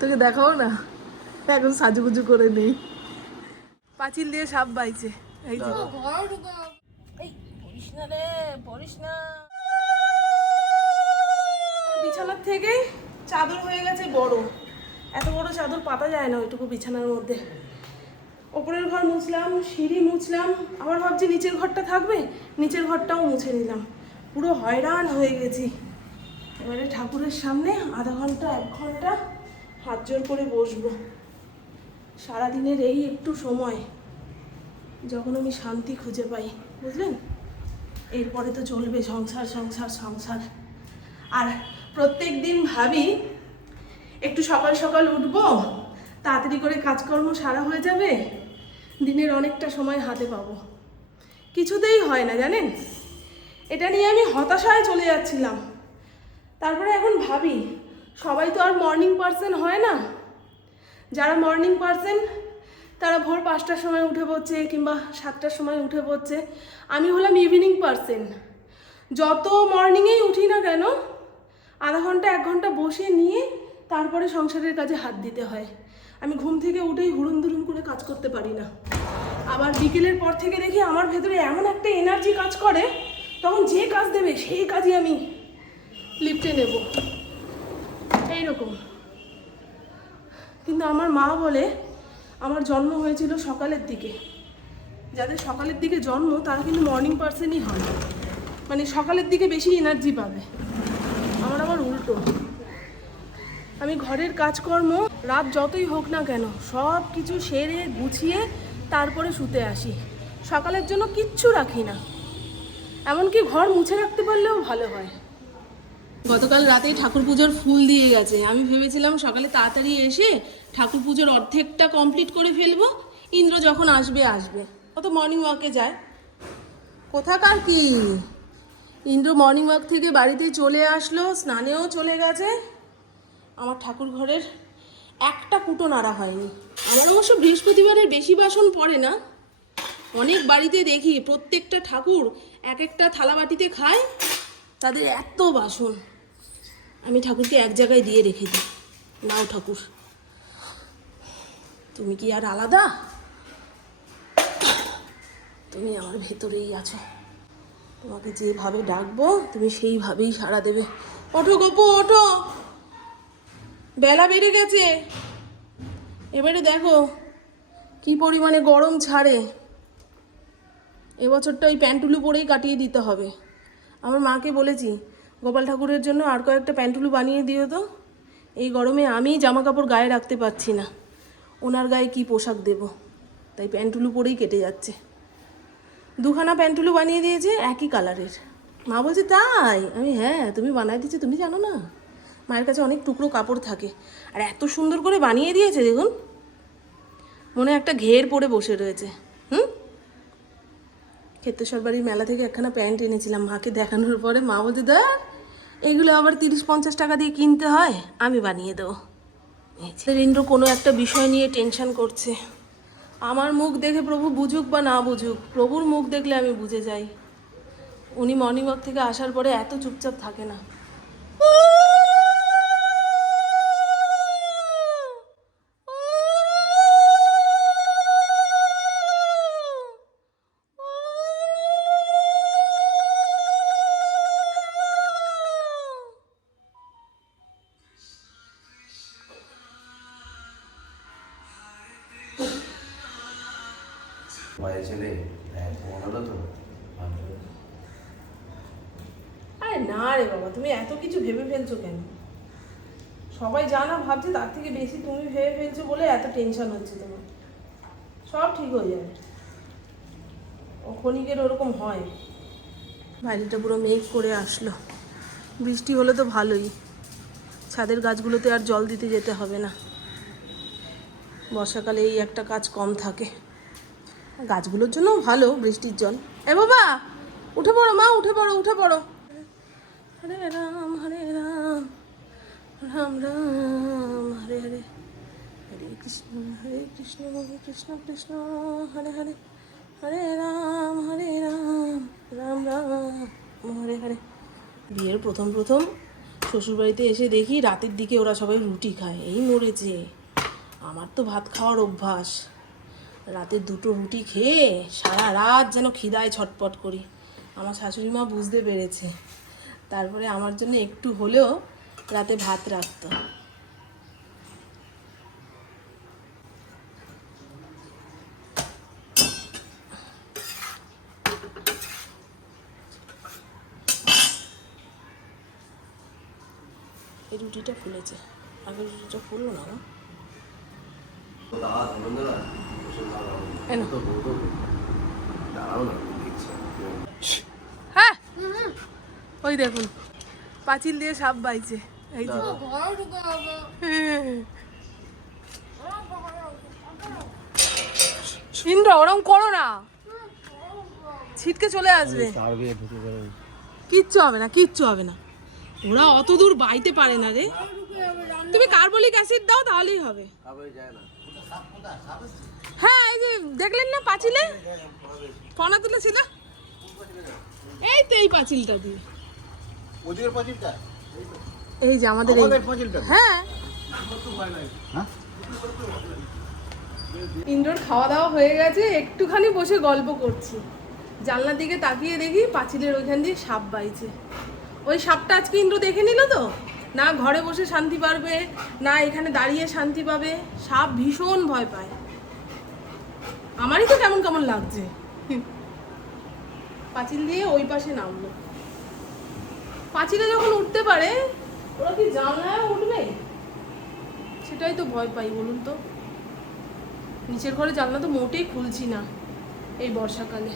তোকে দেখাও না? এখন সাজুগুজু করে নেই পাঁচিল দিয়ে সাপ বাইছে। এই যে। বিছানার থেকে চাদর হয়ে গেছে বড়। এত বড় চাদর পাতা যায় না ওইটুকু বিছানার মধ্যে। ওপরের ঘর মুছলাম সিঁড়ি মুছলাম। আবার ভাবছি নিচের ঘরটা থাকবে? নিচের ঘরটাও মুছে নিলাম। পুরো হয়রান হয়ে গেছি। এবারে ঠাকুরের সামনে আধা ঘণ্টা এক ঘণ্টা হাত জোর করে বসবো। সারাদিনের এই একটু সময় যখন আমি শান্তি খুঁজে পাই, বুঝলেন? এরপরে তো চলবে সংসার সংসার সংসার। আর প্রত্যেক দিন ভাবি, একটু সকাল সকাল উঠবো, তাড়াতাড়ি করে কাজকর্ম সারা হয়ে যাবে, দিনের অনেকটা সময় হাতে পাবো। কিছুতেই হয় না, জানেন? এটা নিয়ে আমি হতাশায় চলে যাচ্ছিলাম। তারপরে এখন ভাবি সবাই তো আর মর্নিং পার্সন হয় না। যারা মর্নিং পার্সন তারা ভোর পাঁচটার সময় উঠে পড়ছে কিংবা সাতটার সময় উঠে পড়ছে। আমি হলাম ইভিনিং পার্সন যত মর্নিংয়েই উঠি না কেন, আধা ঘণ্টা, এক ঘণ্টা বসে নিয়ে তারপরে সংসারের কাজে হাত দিতে হয়। আমি ঘুম থেকে উঠেই হুড়ুম দুরুম করে কাজ করতে পারি না। আবার বিকেলের পর থেকে দেখি আমার ভেতরে এমন একটা এনার্জি কাজ করে, তখন যে কাজ দেবে সেই কাজই আমি লিপটে নেব। এইরকম। কিন্তু আমার মা বলে, আমার জন্ম হয়েছিল সকালের দিকে। যাদের সকালের দিকে জন্ম, তারা কিন্তু মর্নিং পার্সনই হয়। মানে সকালের দিকে বেশি এনার্জি পাবে। আমার আবার উল্টো। আমি ঘরের কাজকর্ম, রাত যতই হোক না কেন, সব কিছু সেরে, গুছিয়ে, তারপরে শুতে আসি। সকালের জন্য কিচ্ছু রাখি না। এমনকি ঘর মুছে রাখতে পারলেও ভালো হয়। গতকাল রাতে ঠাকুর পুজোর ফুল দিয়ে গেছে। আমি ভেবেছিলাম সকালে তাড়াতাড়ি এসে ঠাকুর পুজোর অর্ধেকটা কমপ্লিট করে ফেলব। ইন্দ্র যখন আসবে আসবে। ও তো মর্নিং ওয়াকে যায়। কোথাকার কি? ইন্দ্র মর্নিং ওয়াক থেকে বাড়িতে চলে আসলো, স্নানেও চলে গেছে। আমার ঠাকুর ঘরের একটা কুটো নাড়া হয়নি। আমার অবশ্য বৃহস্পতিবারের বেশি বাসন পড়ে না। অনেক বাড়িতে দেখি, প্রত্যেকটা ঠাকুর এক একটা থালা বাটিতে খায়, তাদের এত বাসন। আমি ঠাকুরকে এক জায়গায় দিয়ে রেখে দিই। নাও ঠাকুর। তুমি কি আর আলাদা? তুমি আমার ভেতরেই আছো। তোমাকে যেভাবে ডাকবো, তুমি সেইভাবেই সাড়া দেবে। ওঠো গপু, ওঠো। বেলা বেড়ে গেছে। এবারে দেখো কি পরিমাণে গরম ছাড়ে। এবছরটা ওই প্যান্টুলু পরেই কাটিয়ে দিতে হবে। আমার মাকে বলেছি গোপাল ঠাকুরের জন্য আর কয়েকটা প্যান্টুলু বানিয়ে দিও তো। এই গরমে আমি জামা কাপড় গায়ে রাখতে পারছি না। ওনার গায়ে কি পোশাক দেব? তাই প্যান্টুলু পরেই কেটে যাচ্ছে। দুখানা প্যান্টুলু বানিয়ে দিয়েছে একই কালারের। মা বলছে, তাই? আমি হ্যাঁ তুমি বানাই দিচ্ছি তুমি জানো না? মায়ের কাছে অনেক টুকরো কাপড় থাকে। আর এত সুন্দর করে বানিয়ে দিয়েছে, দেখুন। মনে একটা ঘের পরে বসে রয়েছে। হুম? ক্ষেত্রেশ্বর বাড়ির মেলা থেকে একখানা প্যান্ট এনেছিলাম মাকে দেখানোর পরে, মা বলতে দেখ এগুলো আবার তিরিশ পঞ্চাশ টাকা দিয়ে কিনতে হয়, আমি বানিয়ে দেবো। ইন্দ্র কোনো একটা বিষয় নিয়ে টেনশন করছে। আমার মুখ দেখে প্রভু বুঝুক বা না বুঝুক, প্রভুর মুখ দেখলে আমি বুঝে যাই। উনি মর্নিং ওয়াক থেকে আসার পরে এত চুপচাপ থাকে না। ফেলছো কেন? সবাই জানা ভাবছে তার থেকে বেশি তুমি ভেবে ফেলছো বলে এত টেনশন হচ্ছে তোমার। সব ঠিক হয়ে যাবে। ও ক্ষণিকের ওরকম হয়। বাইরেটা পুরো মেঘ করে আসলো। বৃষ্টি হলে তো ভালোই। ছাদের গাছগুলোতে আর জল দিতে যেতে হবে না। বর্ষাকালে এই একটা কাজ কম থাকে। গাছগুলোর জন্য ভালো বৃষ্টির জল। এ বাবা উঠে পড়ো মা উঠে পড়ো উঠে পড়ো। হরে রাম হরে রাম রাম, হরে হরে। হরে কৃষ্ণ হরে কৃষ্ণ কৃষ্ণ কৃষ্ণ, হরে হরে। হরে রাম হরে রাম রাম রাম, হরে হরে। বিয়ের প্রথম প্রথম শ্বশুরবাড়িতে এসে দেখি রাতের দিকে ওরা সবাই রুটি খায়। এই মরেছে। আমার তো ভাত খাওয়ার অভ্যাস। রাতে দুটো রুটি খেয়ে সারা রাত যেন খিদায় ছটপট করি। আমার শাশুড়ি মা বুঝতে পেরেছে। তারপরে আমার জন্য একটু হলেও রাতে ভাত রাখতো এই রুটিটা ফুলেছে। আগের রুটিটা ফুললো না হ্যাঁ। ওই দেখুন, পাঁচিল দিয়ে সাপ বাইছে। এই যে ইন্দ্র ওরম করো না। ছিটকে চলে আসবে। কিচ্ছু হবে না কিচ্ছু হবে না। ওরা অত দূর বাইতে পারে না রে। তুমি কার্বলিক অ্যাসিড দাও তাহলেই হবে। না। হ্যাঁ এই যে দেখলেন না পাঁচিলে? ফোনা তুলেছিল এই তো এই পাঁচিলটা দিয়ে। ওদিকের পাঁচিলটা? এই যে আমাদের এই হ্যাঁ হ্যাঁ। ইন্ডোর খাওয়া দাওয়া হয়ে গেছে একটুখানি বসে গল্প করছি। জানলার দিকে তাকিয়ে দেখি পাঁচিলের ওইখান দিয়ে সাপ বাইছে। ওই সাপটা আজকে ইন্দ্র দেখে নিল তো? না ঘরে বসে শান্তি পারবে না এখানে দাঁড়িয়ে শান্তি পাবে সাপ ভীষণ ভয় পায়। আমারই তো কেমন কেমন লাগছে। পাঁচিল দিয়ে ওই পাশে নামলো। পাঁচিলে যখন উঠতে পারে ওরা কি জানলায় উঠবে? সেটাই তো ভয় পাই, বলুন তো। নিচের ঘরে জানলা তো মোটেই খুলছি না এই বর্ষাকালে।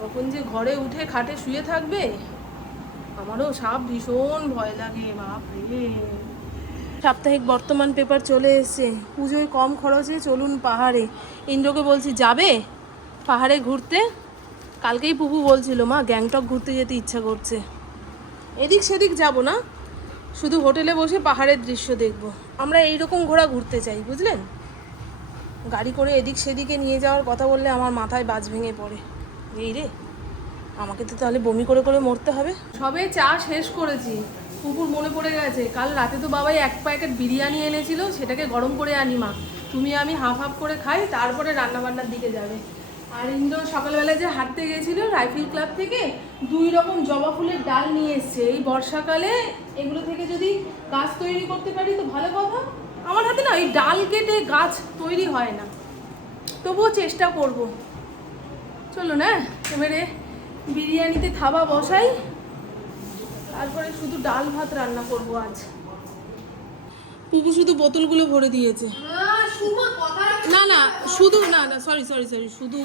কখন যে ঘরে উঠে খাটে শুয়ে থাকবে, আমারও সাপ ভীষণ ভয় লাগে, বাপ রে। সাপ্তাহিক বর্তমান পেপার চলে এসেছে, পুজোয় কম খরচে চলুন পাহাড়ে। ইন্দ্রকে বলছি, যাবে? পাহাড়ে ঘুরতে? কালকেই পুপু বলছিল, মা, গ্যাংটক ঘুরতে যেতে ইচ্ছা করছে। এদিক সেদিক যাব না। শুধু হোটেলে বসে পাহাড়ের দৃশ্য দেখব। আমরা এইরকম ঘোরা ঘুরতে চাই, বুঝলেন? গাড়ি করে এদিক সেদিকে নিয়ে যাওয়ার কথা বললে আমার মাথায় বাজ ভেঙে পড়ে। এই রে, আমাকে তো তাহলে বমি করে করে মরতে হবে। সবে চা শেষ করেছি। কুকুর মনে পড়ে গেছে। কাল রাতে তো বাবাই এক প্যাকেট বিরিয়ানি এনেছিল, সেটাকে গরম করে আনি মা। তুমি আমি হাফ হাফ করে খাই, তারপরে রান্না বান্নার দিকে যাবে। আর ইন্দ্র সকালবেলা যে হাঁটতে গেছিল রাইফেল ক্লাব থেকে, দুই রকম জবা ফুলের ডাল নিয়ে এসছে। এই বর্ষাকালে এগুলো থেকে যদি গাছ তৈরি করতে পারি তো ভালো কথা। আমার হাতে না ওই ডাল কেটে গাছ তৈরি হয় না। তবুও চেষ্টা করব। চলো না, এবারে বিরিয়ানিতে থাবা বসাই। তারপরে শুধু ডাল ভাত রান্না করব আজ। পুপু শুধু বোতলগুলো ভরে দিয়েছে। না না, শুধু, না না সরি সরি সরি শুধু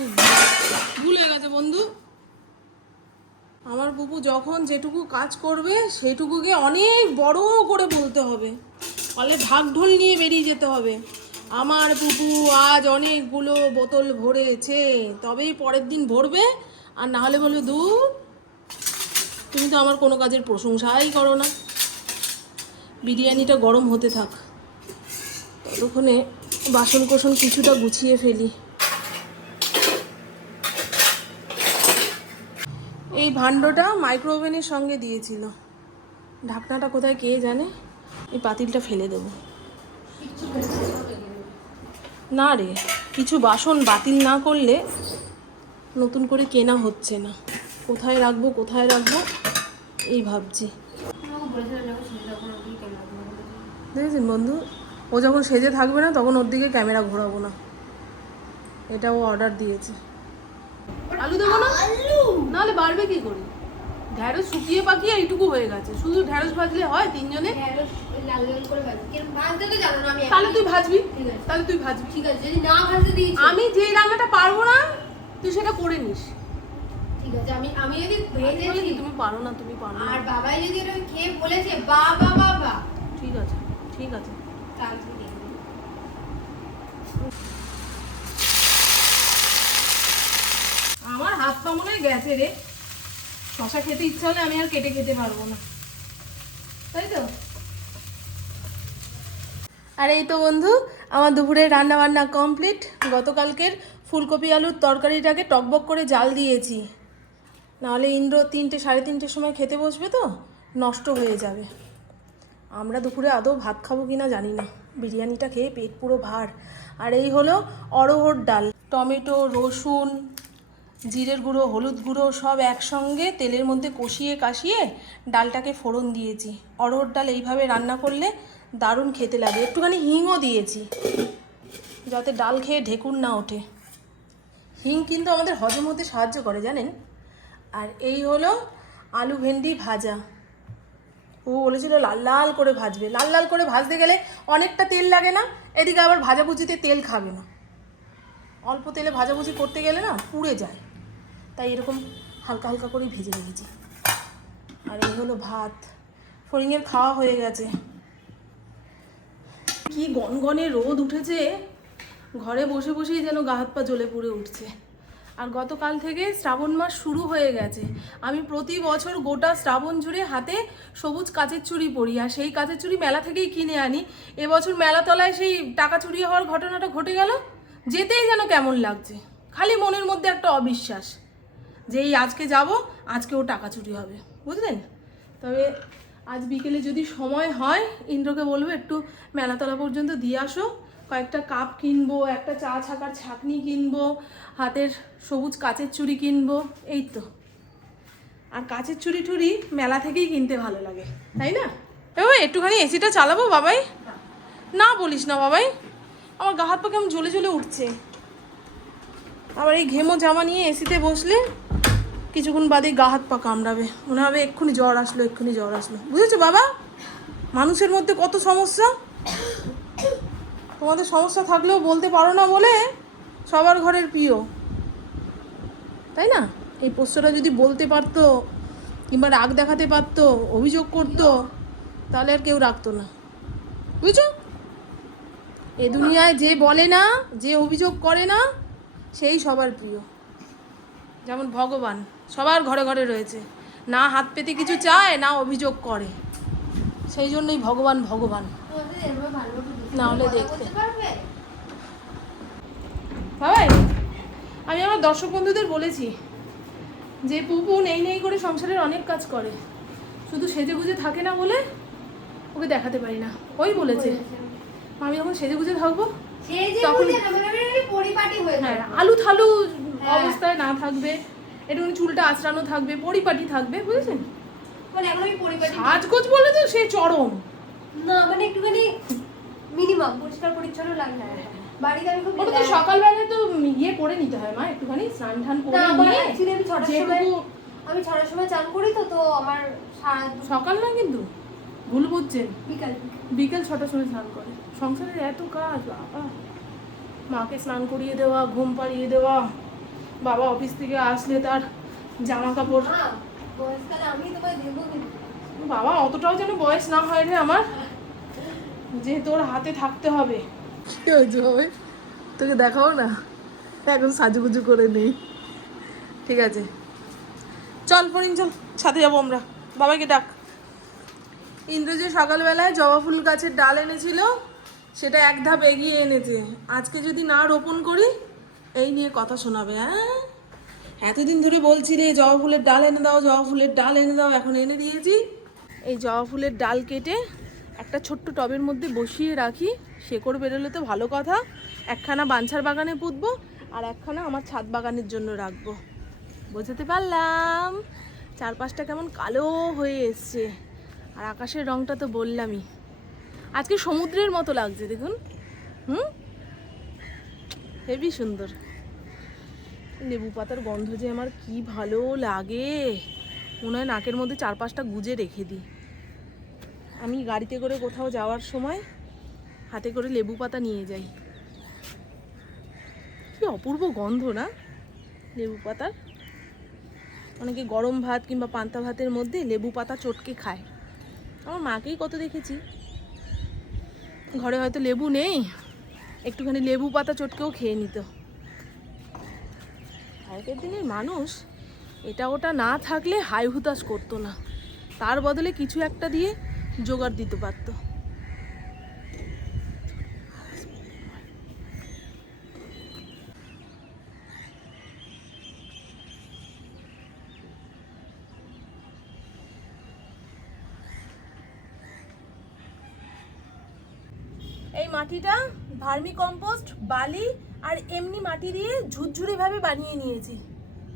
ভুলে গেছে বন্ধু। আমার পুপু যখন যেটুকু কাজ করবে, সেটুকুকে অনেক বড় করে বলতে হবে। ফলে ঢাক ঢোল নিয়ে বেরিয়ে যেতে হবে। আমার পুপু আজ অনেকগুলো বোতল ভরেছে। তবেই পরের দিন ভরবে, আর না হলে বলবে, দূর, তুমি তো আমার কোনো কাজের প্রশংসাই করো না। বিরিয়ানিটা গরম হতে থাক। ততক্ষণে বাসন কোসন কিছুটা গুছিয়ে ফেলি। এই ভাণ্ডটা মাইক্রোওভেনের সঙ্গে দিয়েছিল। ঢাকনাটা কোথায় কে জানে? এই পাতিলটা ফেলে দেবো। না রে, কিছু বাসন বাতিল না করলে নতুন করে কেনা হচ্ছে না। কোথায় রাখব কোথায় রাখব? এই ভাবছি। দেখেছেন বন্ধু? ও যখন সেজে থাকবে না তখন ওর দিকে ক্যামেরা ঘোরাবো না। এটা ও অর্ডার দিয়েছে। আলু দেবো না? নাহলে বাড়বে কি করে? ঢ্যাঁড়স শুকিয়ে পাকিয়ে এইটুকু হয়ে গেছে। শুধু ঢ্যাঁড়স ভাজলে হয় তিনজনে? লাল লাল করে ভাজি কিরম ভাজতে তো জানো না আমি তাহলে তুই ভাজবি। ঠিক আছে। তাহলে তুই ভাজবি। ঠিক আছে যদি না ভাজতে দিয়েছি। আমি যে রান্নাটা পারব না তুই সেটা করে নিস। ঠিক আছে আমি আমি যদি ভেজেছি। তুমি পারো না তুমি পারো না। আর বাবাই যদি ওটা খেয়ে বলেছে বাবা বাবা ঠিক আছে ঠিক আছে। আমার হাত পা মনে হয় গেছে রে। শশা খেতে ইচ্ছা হলে আমি আর কেটে খেতে পারব না। তাই তো? আর এই তো বন্ধু, আমার দুপুরের রান্না বান্না কমপ্লিট গতকালকের ফুলকপি আলুর তরকারিটাকে টকবক করে জাল দিয়েছি। নাহলে ইন্দ্র তিনটে, সাড়ে তিনটের সময় খেতে বসবে তো, নষ্ট হয়ে যাবে। আমরা দুপুরে আদৌ ভাত খাব কি না জানি না। বিরিয়ানিটা খেয়ে পেট পুরো ভার। আর এই হলো অরহর ডাল। টমেটো, রসুন, জিরের গুঁড়ো, হলুদ গুঁড়ো সব একসঙ্গে তেলের মধ্যে কষিয়ে কাশিয়ে ডালটাকে ফোড়ন দিয়েছি। অরহর ডাল এইভাবে রান্না করলে দারুণ খেতে লাগে। একটুখানি হিংও দিয়েছি, যাতে ডাল খেয়ে ঢেকুর না ওঠে। হিং কিন্তু আমাদের হজম হতে সাহায্য করে, জানেন? আর এই হলো আলু ভেন্ডি ভাজা। ও বলেছিল লাল লাল করে ভাজবে। লাল লাল করে ভাজতে গেলে অনেকটা তেল লাগে না, এদিকে আবার ভাজাভুজিতে তেল খাবে না। অল্প তেলে ভাজাভুজি করতে গেলে না পুড়ে যায়। তাই এরকম হালকা হালকা করে ভেজে রেখেছি। আর এই হলো ভাত। ফড়িংয়ের খাওয়া হয়ে গেছে। কি গনগনে রোদ উঠেছে। ঘরে বসে বসেই যেন গা হাত পা জ্বলে পুড়ে উঠছে। আর গতকাল থেকে শ্রাবণ মাস শুরু হয়ে গেছে। আমি প্রতি বছর গোটা শ্রাবণ জুড়ে হাতে সবুজ কাচের চুড়ি পরি, আর সেই কাচের চুড়ি মেলা থেকেই কিনে আনি। এবছর মেলাতলায় সেই টাকা চুরি হওয়ার ঘটনাটা ঘটে গেল। যেতেই যেন কেমন লাগছে। খালি মনের মধ্যে একটা অবিশ্বাস যে এই আজকে যাব, আজকেও টাকা চুরি হবে। বুঝলেন? তবে আজ বিকেলে যদি সময় হয়, ইন্দ্রকে বলব একটু মেলাতলা পর্যন্ত দিয়ে আসো। কয়েকটা কাপ কিনবো, একটা চা ছাকার ছাকনি কিনবো, হাতের সবুজ কাচের চুড়ি কিনবো, এই তো। আর কাচের চুড়ি টুড়ি মেলা থেকেই কিনতে ভালো লাগে, তাই না? এ বাবা একটুখানি এসিটা চালাবো বাবাই। না বলিস না বাবাই, আমার গা হাত পা কেমন জ্বলে জ্বলে উঠছে। আবার এই ঘেমো জামা নিয়ে এসিতে বসলে কিছুক্ষণ বাদে গা হাত পা কামড়াবে। মনে হবে এক্ষুনি জ্বর আসলো, এক্ষুনি জ্বর আসলো। বুঝেছ বাবা? মানুষের মধ্যে কত সমস্যা? তোমাদের সমস্যা থাকলেও বলতে পারো না বলে সবার ঘরের প্রিয়। তাই না? এই পোষ্যটা যদি বলতে পারতো কিংবা রাগ দেখাতে পারতো, অভিযোগ করতো, তাহলে আর কেউ রাখতো না। বুঝছ? এ দুনিয়ায় যে বলে না, যে অভিযোগ করে না, সেই সবার প্রিয়। যেমন ভগবান সবার ঘরে ঘরে রয়েছে। না হাত পেতে কিছু চায়, না অভিযোগ করে। সেই জন্যই ভগবান ভগবান। তোমাদের এভাবে ভালোভাবে না হলে দেখতে। বাবাই আমি আমার দর্শক বন্ধুদের বলেছি যে পুপু নেই নেই করে সংসারের অনেক কাজ করে। শুধু সেজে গুজে থাকে না বলে ওকে দেখাতে পারি না। ওই বলেছে। আমি যখন সেজে গুজে থাকব তখন- মানে হয়ে আলু থালু হ্যাঁ। অবস্থায় না থাকবে একটুখানি চুলটা আঁচড়ানো থাকবে পরিপাটি থাকবে বুঝেছেন? মানে এখন পরিপাটি সাজগোজ বলে তো সে চরম। না মানে একটুখানি মিনিমাম পরিষ্কার পরিচ্ছন্ন লাগে বাড়িতে আমি খুব তো সকালবেলায় তো ইয়ে করে নিতে হয় মা একটুখানি স্নান টান করে না নিয়ে অ্যাকচুয়ালি আমি ছটার সময় আমি ছটার সময় চান করি তো তো আমার সকাল না কিন্তু? ভুল বুঝছেন। বিকাল। বিকেল ছটার সময় স্নান করে। সংসারের এত কাজ বাবা। মাকে স্নান করিয়ে দেওয়া ঘুম পাড়িয়ে দেওয়া। বাবা অফিস থেকে আসলে তার জামা কাপড় দেবো বাবা অতটাও যেন বয়স না হয় রে আমার। যে তোর হাতে থাকতে হবে। কি হয়েছে বাবা তোকে দেখাও না? এখন সাজুগুজু করে নেই। ঠিক আছে। চল ফরিং চল। সাথে যাব আমরা। বাবাকে ডাক। ইন্দ্র সকালবেলায় জবা ফুল গাছের ডাল এনেছিল, সেটা এক ধাপ এগিয়ে এনেছে। আজকে যদি না রোপণ করি, এই নিয়ে কথা শোনাবে হ্যাঁ? এতদিন ধরে বলছি রে, জবা ফুলের ডাল এনে দাও, জবা ফুলের ডাল এনে দাও, এখন এনে দিয়েছি। এই জবা ফুলের ডাল কেটে একটা ছোট্ট টবের মধ্যে বসিয়ে রাখি। শেকড় বেরোলে তো ভালো কথা। একখানা বাঞ্ছার বাগানে পুঁতবো আর একখানা আমার ছাদ বাগানের জন্য রাখব। বোঝাতে পারলাম? চারপাশটা কেমন কালো হয়ে এসছে। আর আকাশের রংটা তো বললামই। আজকে সমুদ্রের মতো লাগছে, দেখুন। হুম? হেবি সুন্দর। লেবু পাতার গন্ধ যে আমার কি ভালো লাগে। মনে হয় নাকের মধ্যে চার পাঁচটা গুজে রেখে দিই। আমি গাড়িতে করে কোথাও যাওয়ার সময় হাতে করে লেবু পাতা নিয়ে যাই। কি অপূর্ব গন্ধ না? লেবু পাতার? অনেকে গরম ভাত কিংবা পান্তা ভাতের মধ্যে লেবু পাতা চটকে খায়। আমার মাকেই কত দেখেছি। ঘরে হয়তো লেবু নেই, একটুখানি লেবু পাতা চটকেও খেয়ে নিত। আগের দিনের মানুষ, এটা ওটা না থাকলে হাই হুতাশ করতো না। তার বদলে কিছু একটা দিয়ে জোগাড় দিতে পারতো। এই মাটিটা ভার্মি কম্পোস্ট, বালি আর এমনি মাটি দিয়ে ঝুরঝুরেভাবে বানিয়ে নিয়েছি।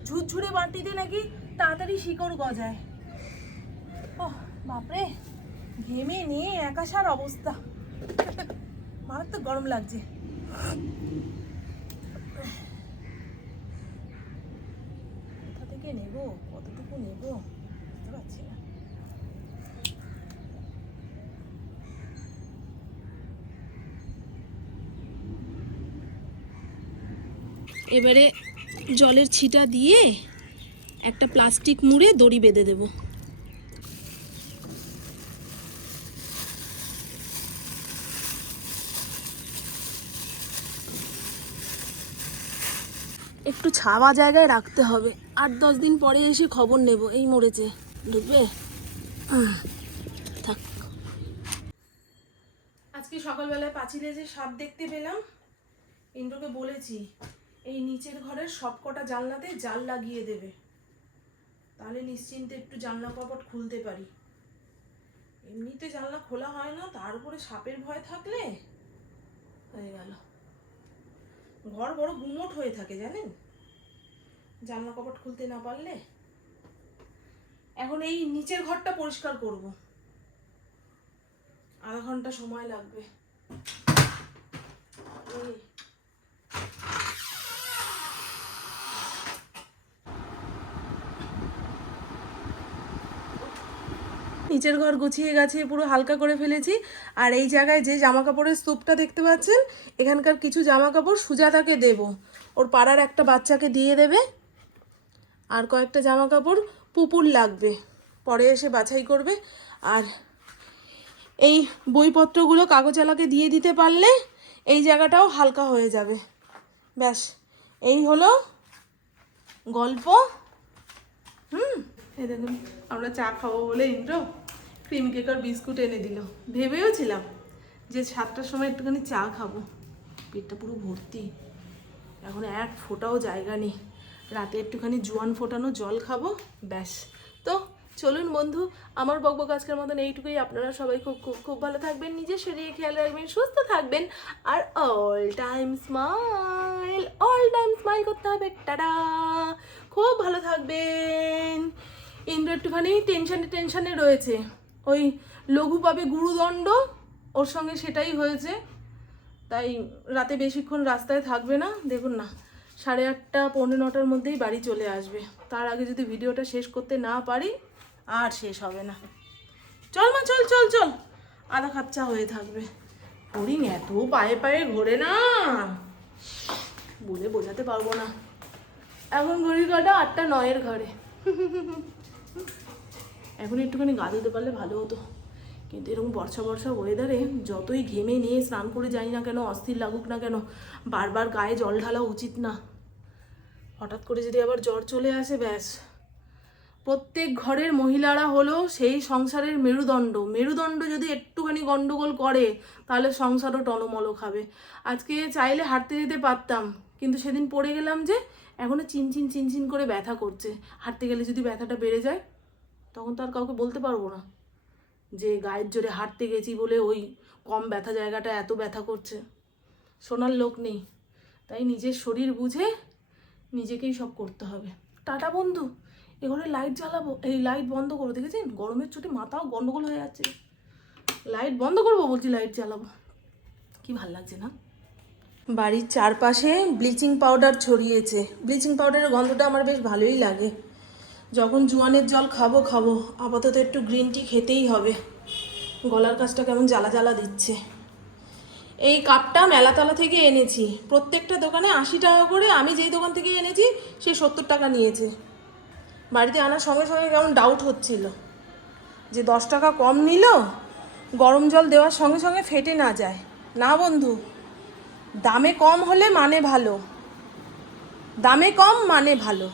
ঝুরঝুরে মাটিতে নাকি তাড়াতাড়ি শিকড় গজায়। ও বাপরে। ঘেমে নিয়ে একাশার অবস্থা। মারাত্মক গরম লাগছে। কোথা থেকে নেব? কতটুকু নেব? বুঝতে পারছি না। এবারে জলের ছিটা দিয়ে একটা প্লাস্টিক মুড়ে দড়ি বেঁধে দেব। একটু ছাওয়া জায়গায় রাখতে হবে। আট দশ দিন পরে এসে খবর নেব, এই মরেছে। ঢুকবে? থাক। আজকে সকালবেলায় পাঁচিলে যে সাপ দেখতে পেলাম, ইন্দ্রকে বলেছি, এই নিচের ঘরের সব কটা জানলাতে জাল লাগিয়ে দেবে। তাহলে নিশ্চিন্তে একটু জানলা কপাট খুলতে পারি। এমনিতে জানলা খোলা হয় না, তার উপরে সাপের ভয় থাকলে হয়ে গেল। ঘর বড় গুমোট হয়ে থাকে, জানেন? জানলা কপাট খুলতে না পারলে? এখন এই নিচের ঘরটা পরিষ্কার করব। আধা ঘণ্টা সময় লাগবে। নিচের ঘর গুছিয়ে গাছিয়ে পুরো হালকা করে ফেলেছি। আর এই জায়গায় যে জামা কাপড়ের স্তূপটা দেখতে পাচ্ছেন, এখানকার কিছু জামা কাপড় সুজাতাকে দেব। ওর পাড়ার একটা বাচ্চাকে দিয়ে দেবে। আর কয়েকটা জামা কাপড় পুপুর লাগবে। পরে এসে বাছাই করবে। আর এই বইপত্রগুলো কাগজালাকে দিয়ে দিতে পারলে এই জায়গাটাও হালকা হয়ে যাবে। ব্যাস, এই হলো গল্প। হুম, এই দেখুন, আমরা চা খাব বলে ইন্দ্র ক্রিম কেক আর বিস্কুট এনে দিল। ভেবেও ছিলাম যে সাতটার সময় একটুখানি চা খাব। পেটটা পুরো ভর্তি। এখন এক ফোঁটাও জায়গা নেই। রাতে একটুখানি জোয়ান ফোটানো জল খাব, ব্যাস। তো চলুন বন্ধু, আমার বকবক আজকের মতন এইটুকুই। আপনারা সবাই খুব খুব খুব ভালো থাকবেন, নিজের শরীরে খেয়াল রাখবেন, সুস্থ থাকবেন। আর all time smile all time smile করতে হবে। টাটা! খুব ভালো থাকবেন। ইন্দ্র একটুখানি টেনশনে টেনশনে রয়েছে। ওই লঘু পাবে গুরুদণ্ড, ওর সঙ্গে সেটাই হয়েছে। তাই রাতে বেশিক্ষণ রাস্তায় থাকবে না। দেখুন না। সাড়ে আটটা, পৌনে নটার মধ্যেই বাড়ি চলে আসবে। তার আগে যদি ভিডিওটা শেষ করতে না পারি, আর শেষ হবে না। চল মা, চল চল চল। আধা খাপচা হয়ে থাকবে। হরিণ এত পায়ে পায়ে ঘোরে না। বলে বোঝাতে পারব না। এখন ঘড়ির কাটা আটটা নয়ের ঘরে। এখন একটুখানি গা ধুতে পারলে ভালো হতো। কিন্তু এরকম বর্ষা বর্ষা ওয়েদারে যতই ঘেমে নিয়ে স্নান করে যাই না কেন, অস্থির লাগুক না কেন, বারবার গায়ে জল ঢালা উচিত না। হঠাৎ করে যদি আবার জ্বর চলে আসে, ব্যাস। প্রত্যেক ঘরের মহিলারা হলো সেই সংসারের মেরুদণ্ড। মেরুদণ্ড যদি একটুখানি গন্ডগোল করে, তাহলে সংসারও টনমল খাবে। আজকে চাইলে হাঁটতে যেতে পারতাম, কিন্তু সেদিন পড়ে গেলাম যে, এখনও চিনচিন চিনচিন করে ব্যথা করছে। হাঁটতে গেলে যদি ব্যথাটা বেড়ে যায়, তখন তো আর কাউকে বলতে পারব না যে, গায়ের জোরে হাঁটতে গেছি বলে ওই কম ব্যথা জায়গাটা এত ব্যথা করছে। শোনার লোক নেই। তাই নিজের শরীর বুঝে নিজেকেই সব করতে হবে। টাটা বন্ধু এ লাইট জ্বালাবো, এই লাইট বন্ধ করো, দেখেছেন? গরমের ছুটি, মাথাও গন্ডগোল হয়ে যাচ্ছে। লাইট বন্ধ করব বলছি লাইট জ্বালাবো। কি ভালো লাগছে না? বাড়ির চারপাশে ব্লিচিং পাউডার ছড়িয়েছে। ব্লিচিং পাউডারের গন্ধটা আমার বেশ ভালোই লাগে। যখন জোয়ানের জল খাব খাব। আপাতত একটু গ্রিন টি খেতেই হবে। গলার কাজটা কেমন জ্বালা জ্বালা দিচ্ছে। এই কাপটা মেলাতলা থেকে এনেছি। প্রত্যেকটা দোকানে আশি টাকা করে আমি যেই দোকান থেকে এনেছি, সে সত্তর টাকা নিয়েছে। বাড়িতে আনার সঙ্গে সঙ্গে কেমন ডাউট হচ্ছিল। যে দশ টাকা কম নিল, গরম জল দেওয়ার সঙ্গে সঙ্গে ফেটে না যায়। না বন্ধু, দামে কম হলে মানে ভালো। দামে কম মানে ভালো।